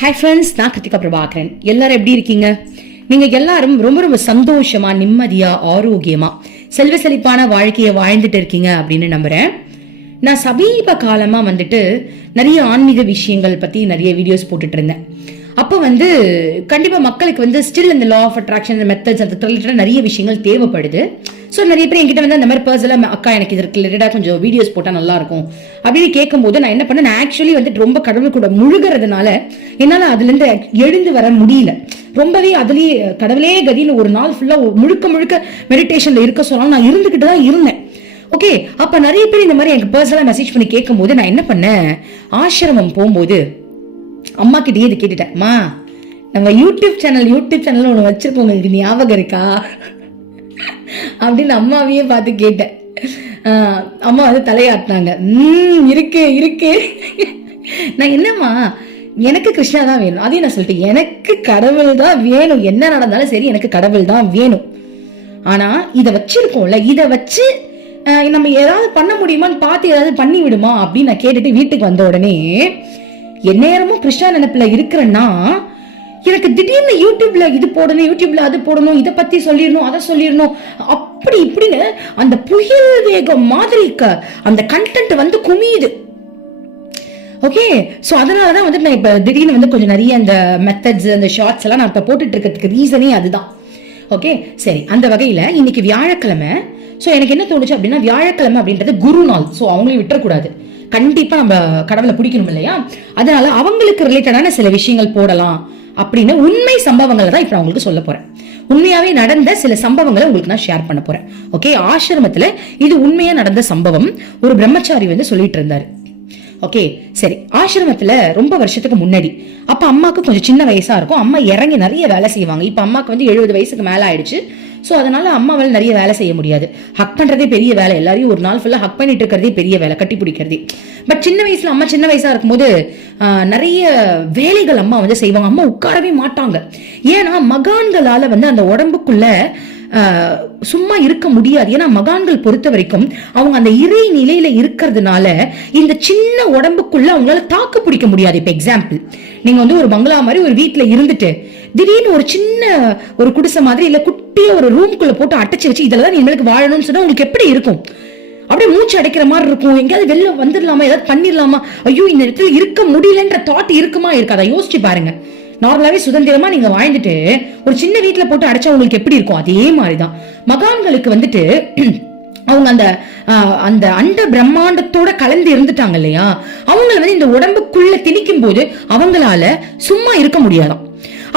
Hi friends, நான் கிருத்திகா பிரபாகரன். எல்லாரும் எப்படி இருக்கீங்க? நீங்க எல்லாரும் ரொம்ப ரொம்ப சந்தோஷமா, நிம்மதியா, ஆரோக்கியமா, செல்வ செழிப்பான வாழ்க்கையை வாழ்ந்துட்டு இருக்கீங்க அப்படின்னு நம்புறேன். நான் சமீப காலமா நிறைய ஆன்மீக விஷயங்கள் பத்தி நிறைய வீடியோஸ் போட்டுட்டு இருந்தேன். அப்போ கண்டிப்பா மக்களுக்கு ஸ்டில் இந்த லா ஆஃப் அட்ராக்ஷன் மெத்தட்ஸ் அது ரிலேட்டடா நிறைய விஷயங்கள் தேவைப்படுது. ஸோ நிறைய பேர் என்கிட்ட அந்த மாதிரி பர்சனலா அக்கா எனக்கு இது ரிலேட்டடா கொஞ்சம் வீடியோஸ் போட்டா நல்லா இருக்கும் அப்படின்னு கேட்கும்போது நான் என்ன பண்ணேன், நான் ஆக்சுவலி ரொம்ப கடவுள் கூட முழுகிறதுனால என்னால அதுல இருந்து எழுந்து வர முடியல. ரொம்பவே அதுலயே கடவுளே கதின்னு ஒரு நாள் ஃபுல்லா முழுக்க முழுக்க மெடிடேஷன்ல இருக்க சொன்னாலும் நான் இருந்துகிட்டு தான் இருந்தேன். ஓகே, அப்ப நிறைய பேர் இந்த மாதிரி எனக்கு பர்சனலா மெசேஜ் பண்ணி கேட்கும் போது நான் என்ன பண்ணேன், ஆசிரமம் போகும்போது அம்மா கிட்டே இது கேட்டுட்டேன். அம்மா, நம்ம யூடியூப் சேனல் ஒன்று வச்சிருக்கோம், உங்களுக்கு ஞாபகம் இருக்கா அப்படின்னு அம்மாவையே பார்த்து கேட்டேன். அம்மா தலையாட்டினாங்க. இருக்கு. நான் என்னம்மா, எனக்கு கிருஷ்ணா தான் வேணும். அதையும் நான் சொல்லிட்டேன், எனக்கு கடவுள் தான் வேணும். என்ன நடந்தாலும் சரி, எனக்கு கடவுள் தான் வேணும். ஆனா இதை வச்சிருக்கோம்ல, இதை வச்சு நம்ம ஏதாவது பண்ண முடியுமான்னு பார்த்து ஏதாவது பண்ணி விடுமா அப்படின்னு நான் கேட்டுட்டு வீட்டுக்கு வந்த உடனே எந்நேரமும் கிருஷ்ணா நினைப்புல இருக்கிறேன்னா எனக்கு திடீர்னு யூடியூப்ல இது போடணும், யூடியூப்ல அது போடணும், இதை பத்தி சொல்லிடணும், அதை சொல்லிடணும், அப்படி இப்படின்னு அந்த புயல் வேகம் மாதிரி அந்த கண்டென்ட் குமியுது. ஓகே, சோ அதனாலதான் நான் இப்ப திடீர்னு கொஞ்சம் நிறைய அந்த மெத்தட்ஸ் அந்த ஷார்ட்ஸ் எல்லாம் நான் இப்ப போட்டுட்டு இருக்கிறதுக்கு ரீசனே அதுதான். ஓகே, சரி. அந்த வகையில இன்னைக்கு வியாழக்கிழமை. சோ எனக்கு என்ன தோணுச்சு அப்படின்னா, வியாழக்கிழமை அப்படின்றது குரு நாள். சோ அவங்களையும் விட்டுறக்கூடாது, கண்டிப்பா நம்ம கடவுளை பிடிக்கணும் இல்லையா? அதனால அவங்களுக்கு ரிலேட்டடான சில விஷயங்கள் போடலாம் அப்படின்னு உண்மை சம்பவங்களை தான் இப்ப நான் உங்களுக்கு சொல்ல போறேன். உண்மையாவே நடந்த சில சம்பவங்களை உங்களுக்கு நான் ஷேர் பண்ண போறேன். ஓகே, ஆசிரமத்துல இது உண்மையா நடந்த சம்பவம். ஒரு பிரம்மச்சாரி சொல்லிட்டு இருந்தாரு. ஓகே, சரி. ஆசிரமத்துல ரொம்ப வருஷத்துக்கு முன்னாடி, அப்ப அம்மாக்கு கொஞ்சம் சின்ன வயசா இருக்கும். அம்மா இறங்கி நிறைய வேலை செய்வாங்க. இப்ப அம்மாக்கு 70 வயசுக்கு மேல ஆயிடுச்சு. சோ அதனால அம்மாவால் நிறைய வேலை செய்ய முடியாது. ஹக் பண்றதே பெரிய வேலை. எல்லாரையும் ஒரு நாள் ஃபுல்லா ஹக் பண்ணிட்டு இருக்கிறதே பெரிய வேலை, கட்டி பிடிக்கிறதே. பட் சின்ன வயசுல அம்மா சின்ன வயசா இருக்கும்போது நிறைய வேலைகள் அம்மா செய்வாங்க. அம்மா உட்காரவே மாட்டாங்க. ஏன்னா மகான்களால அந்த உடம்புக்குள்ள சும்மா இருக்க முடியாது. ஏன்னா மகான்கள் பொறுத்த வரைக்கும் அவங்க அந்த இறை நிலையில இருக்கிறதுனால இந்த சின்ன உடம்புக்குள்ள அவங்களால தாக்கு பிடிக்க முடியாது. இப்ப எக்ஸாம்பிள், நீங்க ஒரு பங்களா மாதிரி ஒரு வீட்டுல இருந்துட்டு திடீர்னு ஒரு சின்ன ஒரு குடிசை மாதிரி இல்ல குட்டிய ஒரு ரூம்குள்ள போட்டு அடைச்சு வச்சு இதெல்லாம் நீங்களுக்கு வாழணும்னு சொன்னா உங்களுக்கு எப்படி இருக்கும்? அப்படியே மூச்சு அடைக்கிற மாதிரி இருக்கும். எங்கேயாவது வெளில வந்துடலாமா, ஏதாவது பண்ணிடலாமா, ஐயோ இந்த இடத்துல இருக்க முடியலன்ற தாட் இருக்குமா இருக்காதா? யோசிச்சு பாருங்க. நார்மலாவே சுதந்திரமா நீங்க வாழ்ந்துட்டு ஒரு சின்ன வீட்டுல போட்டு அடைச்சா உங்களுக்கு எப்படி இருக்கும்? அதே மாதிரிதான் மகான்களுக்கு அவங்க அந்த அண்ட பிரம்மாண்டத்தோட கலந்து இருந்துட்டாங்க இல்லையா? அவங்க இந்த உடம்புக்குள்ள திணிக்கும் போது அவங்களால சும்மா இருக்க முடியாதான்.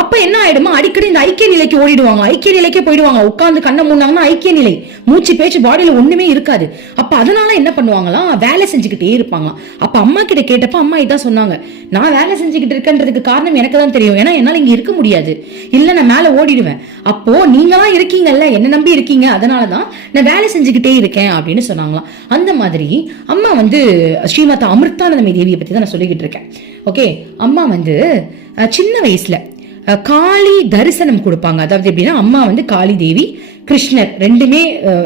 அப்ப என்ன ஆயிடுமா, அடிக்கடி இந்த ஐக்கிய நிலைக்கு ஓடிடுவாங்க, ஐக்கிய நிலைக்கே போயிடுவாங்க. உட்கார்ந்து கண்ணை மூடினாங்கன்னா ஐக்கிய நிலை, மூச்சு பேச்சு பாடியில ஒண்ணுமே இருக்காது. அப்ப அதனால என்ன பண்ணுவாங்களாம், வேலை செஞ்சுக்கிட்டே இருப்பாங்களாம். அப்ப அம்மா கிட்ட கேட்டப்ப அம்மா இதான் சொன்னாங்க, நான் வேலை செஞ்சுக்கிட்டு இருக்கேன்றதுக்கு காரணம் எனக்கு தான் தெரியும். ஏன்னா என்னால இங்க இருக்க முடியாது, இல்ல நான் மேல ஓடிடுவேன். அப்போ நீங்களா இருக்கீங்கல்ல, என்ன நம்பி இருக்கீங்க, அதனாலதான் நான் வேலை செஞ்சுக்கிட்டே இருக்கேன் அப்படின்னு சொன்னாங்களாம். அந்த மாதிரி அம்மா ஸ்ரீமத் அமிர்தானந்தமயி தேவியை பத்தி தான் நான் சொல்லிக்கிட்டு இருக்கேன். ஓகே, அம்மா சின்ன வயசுல காளி தரிசனம் கொடுப்பாங்க. அதாவது எப்படின்னா, அம்மா காளி தேவி கிருஷ்ணர்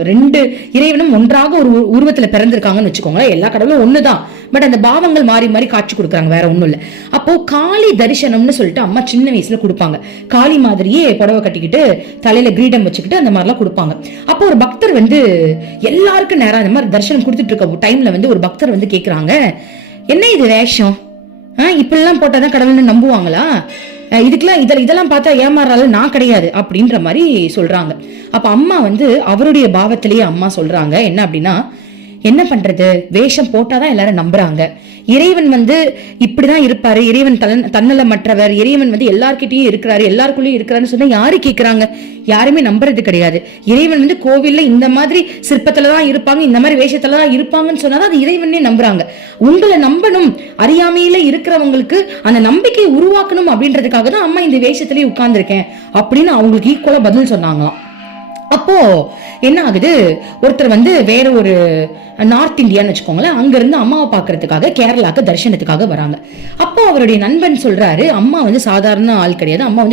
ரெண்டு இறைவனும் ஒன்றாக ஒரு உருவத்துல பிறந்திருக்காங்கன்னு வச்சுக்கோங்களேன். எல்லா கடவுளும் ஒண்ணுதான், பட் அந்த பாவங்கள் மாறி மாறி காட்சி கொடுக்குறாங்க, வேற ஒண்ணும் இல்ல. அப்போ காளி தரிசனம்னு சொல்லிட்டு அம்மா சின்ன வயசுல கொடுப்பாங்க. காளி மாதிரியே புடவை கட்டிக்கிட்டு தலையில கிரீடம் வச்சுக்கிட்டு அந்த மாதிரிலாம் கொடுப்பாங்க. அப்போ ஒரு பக்தர் எல்லாருக்கும் நேரம் அந்த மாதிரி தரிசனம் கொடுத்துட்டு இருக்க டைம்ல ஒரு பக்தர் கேக்குறாங்க, என்ன இது வேஷம், இப்படிலாம் போட்டாதான் கடவுள்னு நம்புவாங்களா? இதுக்கெல்லாம் இதெல்லாம் பார்த்தா ஏமாறால நான் கிடையாது அப்படின்ற மாதிரி சொல்றாங்க. அப்ப அம்மா அவருடைய பாவத்திலேயே அம்மா சொல்றாங்க என்ன அப்படின்னா, என்ன பண்றது, வேஷம் போட்டாதான் எல்லாரும் நம்புறாங்க. இறைவன் இப்படிதான் இருப்பாரு, இறைவன் தன்னல மற்றவர், இறைவன் எல்லார்கிட்டயும் இருக்கிறாரு, எல்லாருக்குள்ளயும் இருக்கிறாருன்னு சொன்னா யாரு கேக்குறாங்க? யாருமே நம்புறது கிடையாது. இறைவன் கோவில்ல இந்த மாதிரி சிற்பத்துலதான் இருப்பாங்க, இந்த மாதிரி வேஷத்துலதான் இருப்பாங்கன்னு சொன்னாதான் அது இறைவனே நம்புறாங்க. உங்களை நம்பணும், அறியாமையில இருக்கிறவங்களுக்கு அந்த நம்பிக்கையை உருவாக்கணும் அப்படின்றதுக்காக தான் அம்மா இந்த வேஷத்திலேயே உட்கார்ந்துருக்கேன் அப்படின்னு அவங்களுக்கு ஈக்குவலா பதில் சொன்னாங்களாம். அப்போ என்ன ஆகுது, ஒருத்தர் வேற ஒரு நார்த் இந்தியான்னு வச்சுக்கோங்களேன், அங்க இருந்து அம்மாவை பாக்குறதுக்காக கேரளாக்கு தரிசனத்துக்காக வராங்க. அப்போ அவருடைய நண்பன் சொல்றாரு, அம்மா சாதாரண ஆள் கிடையாது, அம்மா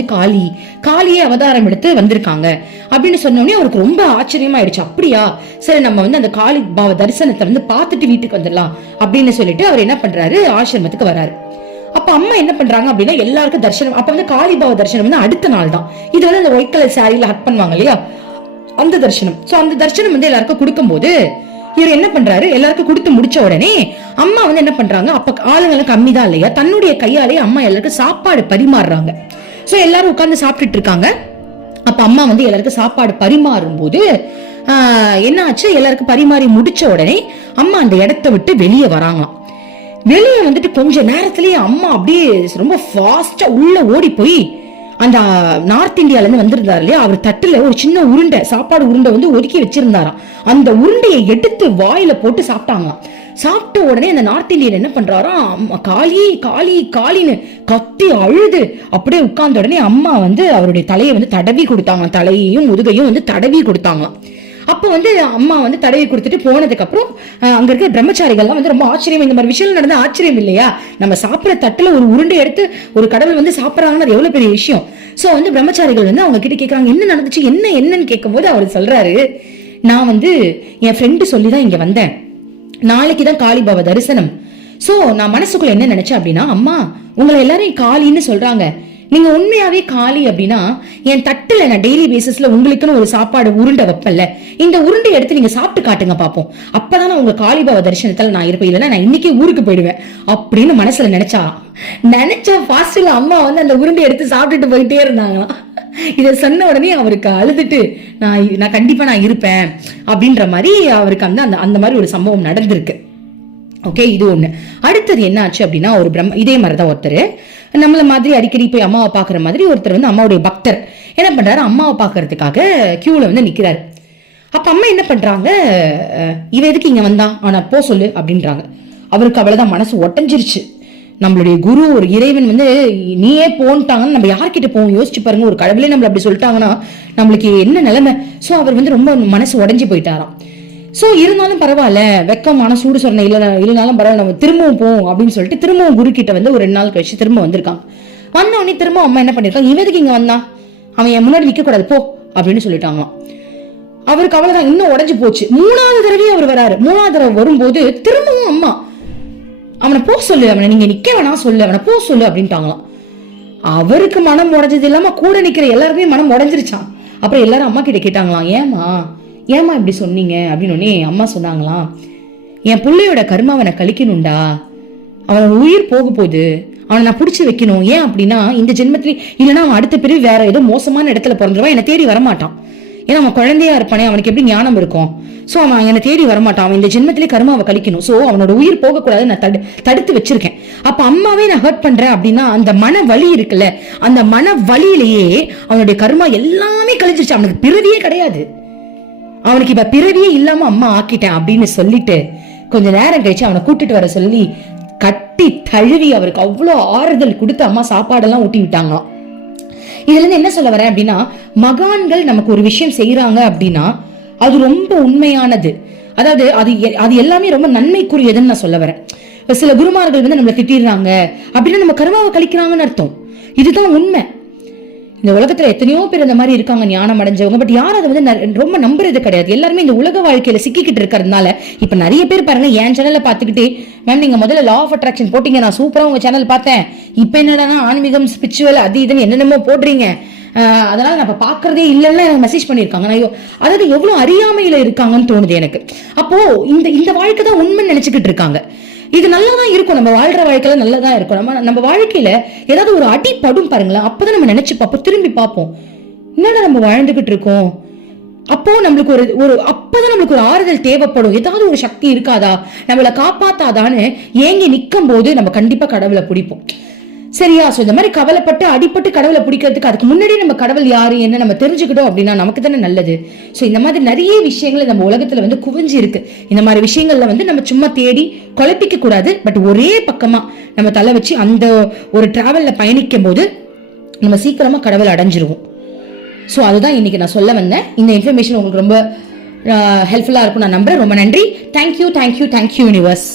காளியே அவதாரம் எடுத்து வந்திருக்காங்க அப்படின்னு சொன்னோடனே அவருக்கு ரொம்ப ஆச்சரியமா ஆயிடுச்சு. அப்படியா, சரி நம்ம அந்த காளி பாவ தரிசனத்தை பார்த்துட்டு வீட்டுக்கு வந்துடலாம் அப்படின்னு சொல்லிட்டு அவர் என்ன பண்றாரு, ஆசிரமத்துக்கு வராரு. அப்ப அம்மா என்ன பண்றாங்க அப்படின்னா எல்லாருக்கும் தரிசனம். அப்ப வந்து காளிபாவ தரிசனம் வந்து அடுத்த நாள் தான். இது வந்து அந்த ஒயிட் கலர் சாரியில ஹட் பண்ணுவாங்க இல்லையா, அந்த தரிசனம். சோ அந்த தரிசனம் வந்து எல்லாருக்கும் கொடுக்கும் போது இவர் என்ன பண்றாரு, எல்லாருக்கும் கொடுத்து முடிச்ச உடனே அம்மா வந்து என்ன பண்றாங்க, அப்ப ஆளுங்களுக்கு கம்மி தான் இல்லையா, தன்னுடைய கையாலே அம்மா எல்லாருக்கும் சாப்பாடு பரிமாறுறாங்க. சோ எல்லாரும் உட்கார்ந்து சாப்பிட்டுட்டு இருக்காங்க. அப்ப அம்மா வந்து எல்லாருக்கும் சாப்பாடு பரிமாறும் போது என்ன ஆச்சு, எல்லாருக்கும் பரிமாறி முடிச்ச உடனே அம்மா அந்த இடத்தை விட்டு வெளியே வராங்களாம். வெளியே வந்துட்டு கொஞ்ச நேரத்திலேயே அம்மா அப்படியே ரொம்ப ஃபாஸ்டா உள்ள ஓடி போய் அந்த நார்த் இந்தியால இருந்து வந்திருந்தாரு இல்லையா, அவர் தட்டுல ஒரு சின்ன உருண்டை, சாப்பாடு உருண்டை வந்து ஒதுக்கி வச்சிருந்தாராம். அந்த உருண்டையை எடுத்து வாயில போட்டு சாப்பிட்டாங்களாம். சாப்பிட்ட உடனே அந்த நார்த் இந்தியன் என்ன பண்றாராம், காளி காளி காளின்னு கத்தி அழுது அப்படியே உட்கார்ந்த உடனே அம்மா வந்து அவருடைய தலையை வந்து தடவி கொடுத்தாங்க, தலையையும் முதுகையும் வந்து தடவி கொடுத்தாங்களாம். அப்ப வந்து அம்மா வந்து தடவி கொடுத்துட்டு போனதுக்கு அப்புறம் அங்க இருக்க பிரம்மச்சாரிகள்லாம் வந்து ரொம்ப ஆச்சரியம், இந்த மாதிரி விஷயம் நடந்தா ஆச்சரியம் இல்லையா, நம்ம சாப்பிடுற தட்டுல ஒரு உருண்டை எடுத்து ஒரு கடவுள் வந்து சாப்பிடறாங்கன்னா அது எவ்வளவு பெரிய விஷயம். சோ வந்து பிரம்மச்சாரிகள் வந்து அவங்க கிட்ட கேக்குறாங்க என்ன நடந்துச்சு, என்னன்னு கேட்கும் போது அவர் சொல்றாரு, நான் வந்து என் ஃப்ரெண்டு சொல்லிதான் இங்க வந்தேன், நாளைக்குதான் காளிபாவ தரிசனம். சோ நான் மனசுக்குள்ள என்ன நினைச்சேன் அப்படின்னா, அம்மா உங்களை எல்லாரும் காளின்னு சொல்றாங்க, நீங்க உண்மையாவே காளி அப்படின்னா என் தட்டுல நான் டெய்லி பேசிஸ்ல உங்களுக்குன்னு ஒரு சாப்பாடு உருண்டை வைப்பல்ல, இந்த உருண்டை எடுத்து நீங்க சாப்பிட்டு காட்டுங்க பாப்போம், அப்பதான் உங்க காளிபாவ தரிசனத்துல நான் இருப்பேன், இல்லைன்னா நான் இன்னைக்கே ஊருக்கு போயிடுவேன் அப்படின்னு மனசுல நினைச்சா ஃபாஸ்ட்ல அம்மா வந்து அந்த உருண்டை எடுத்து சாப்பிட்டுட்டு போயிட்டே இருந்தாங்களாம். இதை சொன்ன உடனே அவருக்கு அழுதுட்டு நான் கண்டிப்பா நான் இருப்பேன் அப்படின்ற மாதிரி அவருக்கு அந்த மாதிரி ஒரு சம்பவம் நடந்திருக்கு. ஓகே, இது ஒண்ணு. அடுத்தது என்ன ஆச்சு அப்படின்னா, ஒரு இதே மாதிரிதான் ஒருத்தர் நம்மள மாதிரி அடிக்கடி போய் அம்மாவை பாக்குற மாதிரி ஒருத்தர் வந்து அம்மாவுடைய பக்தர் என்ன பண்றாரு, அம்மாவை பாக்குறதுக்காக கியூல வந்து நிக்கிறாரு. அப்ப அம்மா என்ன பண்றாங்க, இவ எதுக்கு இங்க வந்தா, ஆனா போ சொல்லு அப்படின்றாங்க. அவருக்கு அவ்வளவுதான் மனசு ஒட்டஞ்சிருச்சு. நம்மளுடைய குரு ஒரு இறைவன் வந்து நீயே போன்ட்டாங்கன்னு நம்ம யார்கிட்ட போவோம் யோசிச்சு பாருங்க. ஒரு கடவுளே நம்மள அப்படி சொல்லிட்டாங்கன்னா நம்மளுக்கு என்ன நிலைமை. சோ அவர் வந்து ரொம்ப மனசு உடஞ்சி போயிட்டாராம். சோ இருந்தாலும் பரவாயில்ல, வெக்கமான சூடு சொன்ன இல்லைனாலும் பரவாயில்ல, நம்ம திரும்பவும் போவோம் அப்படின்னு சொல்லிட்டு திரும்பவும் குரு கிட்ட வந்து ஒரு 2 நாள் கழிச்சு திரும்ப வந்திருக்காங்க. வந்த உடனே திரும்ப அம்மா என்ன பண்ணிருக்காங்க, இவதுக்கு இங்க வந்தான், அவன் என் முன்னாடி நிக்க கூடாது போ அப்படின்னு சொல்லிட்டாங்களாம். அவருக்கு அவ்வளவுதான், இன்னும் உடஞ்சு போச்சு. 3வது தடவையும் அவர் வராரு. 3வது தடவை வரும்போது திரும்பவும் அம்மா அவனை போ சொல்லு, அவனை நீங்க நிக்க வேணாம் சொல்லு, அவனை போ சொல்லு அப்படின்ட்டாங்களாம். அவருக்கு மனம் உடஞ்சது இல்லாம கூட நிக்கிற எல்லாருமே மனம் உடஞ்சிருச்சான். அப்புறம் எல்லாரும் அம்மா கிட்ட கேட்டாங்களாம், ஏமா இப்படி சொன்னீங்க அப்படின்னு. அம்மா சொன்னாங்களாம், என் பிள்ளையோட கர்மாவனை கழிக்கணும்டா, அவன் உயிர் போக போகுது, அவனை நான் பிடிச்சி வைக்கணும். ஏன் அப்படின்னா இந்த ஜென்மத்திலே இல்லைன்னா அவன் அடுத்த பிறகு வேற ஏதோ மோசமான இடத்துல பிறந்துருவான், என்னை தேடி வரமாட்டான். ஏன்னா அவன் குழந்தையா இருப்பானே, அவனுக்கு எப்படி ஞானம் இருக்கும். சோ அவன் என்னை தேடி வரமாட்டான், அவன் இந்த ஜென்மத்திலே கர்மாவை கழிக்கணும். சோ அவனோட உயிர் போகக்கூடாது, நான் தடுத்து வச்சிருக்கேன். அப்ப அம்மாவே நான் ஹர்ட் பண்றேன் அப்படின்னா அந்த மன வலி இருக்குல்ல, அந்த மன வலியிலேயே அவனுடைய கர்மா எல்லாமே கழிஞ்சிருச்சு, அவனுக்கு பிறவியே கிடையாது, அவனுக்கு இப்ப பிறவியே இல்லாம அம்மா ஆக்கிட்டேன் அப்படின்னு சொல்லிட்டு கொஞ்ச நேரம் கழிச்சு அவனை கூட்டிட்டு வர சொல்லி கட்டி தழுவி அவருக்கு அவ்வளவு ஆறுதல் கொடுத்து அம்மா சாப்பாடெல்லாம் ஊட்டி விட்டாங்களாம். இதுல இருந்து என்ன சொல்ல வரேன் அப்படின்னா, மகான்கள் நமக்கு ஒரு விஷயம் செய்யறாங்க அப்படின்னா அது ரொம்ப உண்மையானது. அதாவது அது எல்லாமே ரொம்ப நன்மைக்குரியதுன்னு நான் சொல்ல வரேன். சில குருமார்கள் வந்து நம்மளை திட்டிடுறாங்க அப்படின்னா நம்ம கர்மாவை கழிக்கிறாங்கன்னு அர்த்தம். இதுதான் உண்மை. இந்த உலகத்துல எத்தனையோ பேர் இந்த மாதிரி இருக்காங்க ஞானம் அடைஞ்சவங்க. பட் யாரும் அதை வந்து ரொம்ப நம்புறது கிடையாது. எல்லாருமே இந்த உலக வாழ்க்கையில சிக்கிக்கிட்டு இருக்கிறதுனால இப்ப நிறைய பேர் பாருங்க, என் சேனல்ல பாத்துக்கிட்டு, மேம் நீங்க முதல்ல லா ஆஃப் அட்ராக்ஷன் போட்டீங்க, நான் சூப்பரா உங்க சேனல் பார்த்தேன், இப்ப என்னன்னா ஆன்மீகம் ஸ்பிரிச்சுவல் அது இதுன்னு என்னென்னமோ போடுறீங்க, அதனால நான் பாக்குறதே இல்லைன்னு எனக்கு மெசேஜ் பண்ணிருக்காங்க. அதாவது எவ்வளவு அறியாமையில இருக்காங்கன்னு தோணுது எனக்கு. அப்போ இந்த வாழ்க்கை தான் உண்மைன்னு நினைச்சுக்கிட்டு இருக்காங்க. இது நல்லதான் இருக்கும், நம்ம வாழ்ற வாழ்க்கையில நல்லதான் இருக்கும். நம்ம வாழ்க்கையில ஏதாவது ஒரு அடி படும் பாருங்களேன், அப்பதான் நம்ம நினைச்சு பார்ப்போம், திரும்பி பார்ப்போம், என்னடா நம்ம வாழ்ந்துகிட்டு இருக்கோம். அப்போ நம்மளுக்கு அப்பதான் நம்மளுக்கு ஒரு ஆறுதல் தேவைப்படும். ஏதாவது ஒரு சக்தி இருக்காதா நம்மளை காப்பாத்தாதான்னு ஏங்கி நிக்கும் போது நம்ம கண்டிப்பா கடவுளை பிடிப்போம். சரியா? சோ இந்த மாதிரி கவலைப்பட்டு அடிப்பட்டு கடவுளை பிடிக்கிறதுக்கு அதுக்கு முன்னாடி நம்ம கடவுள் யாரு என்ன நம்ம தெரிஞ்சுக்கிட்டோம் அப்படின்னா நமக்கு தானே நல்லது. சோ இந்த மாதிரி நிறைய விஷயங்கள் நம்ம உலகத்துல வந்து குவிஞ்சு இருக்கு. இந்த மாதிரி விஷயங்கள்ல வந்து நம்ம சும்மா தேடி குழப்பிக்க கூடாது. பட் ஒரே பக்கமா நம்ம தலை வச்சு அந்த ஒரு டிராவல்ல பயணிக்கும் போது நம்ம சீக்கிரமா கடவுள் அடைஞ்சிருவோம். சோ அதுதான் இன்னைக்கு நான் சொல்ல வந்தேன். இந்த இன்ஃபர்மேஷன் உங்களுக்கு ரொம்ப ஹெல்ப்ஃபுல்லா இருக்கும் நான் நம்புறேன். ரொம்ப நன்றி. Thank you universe.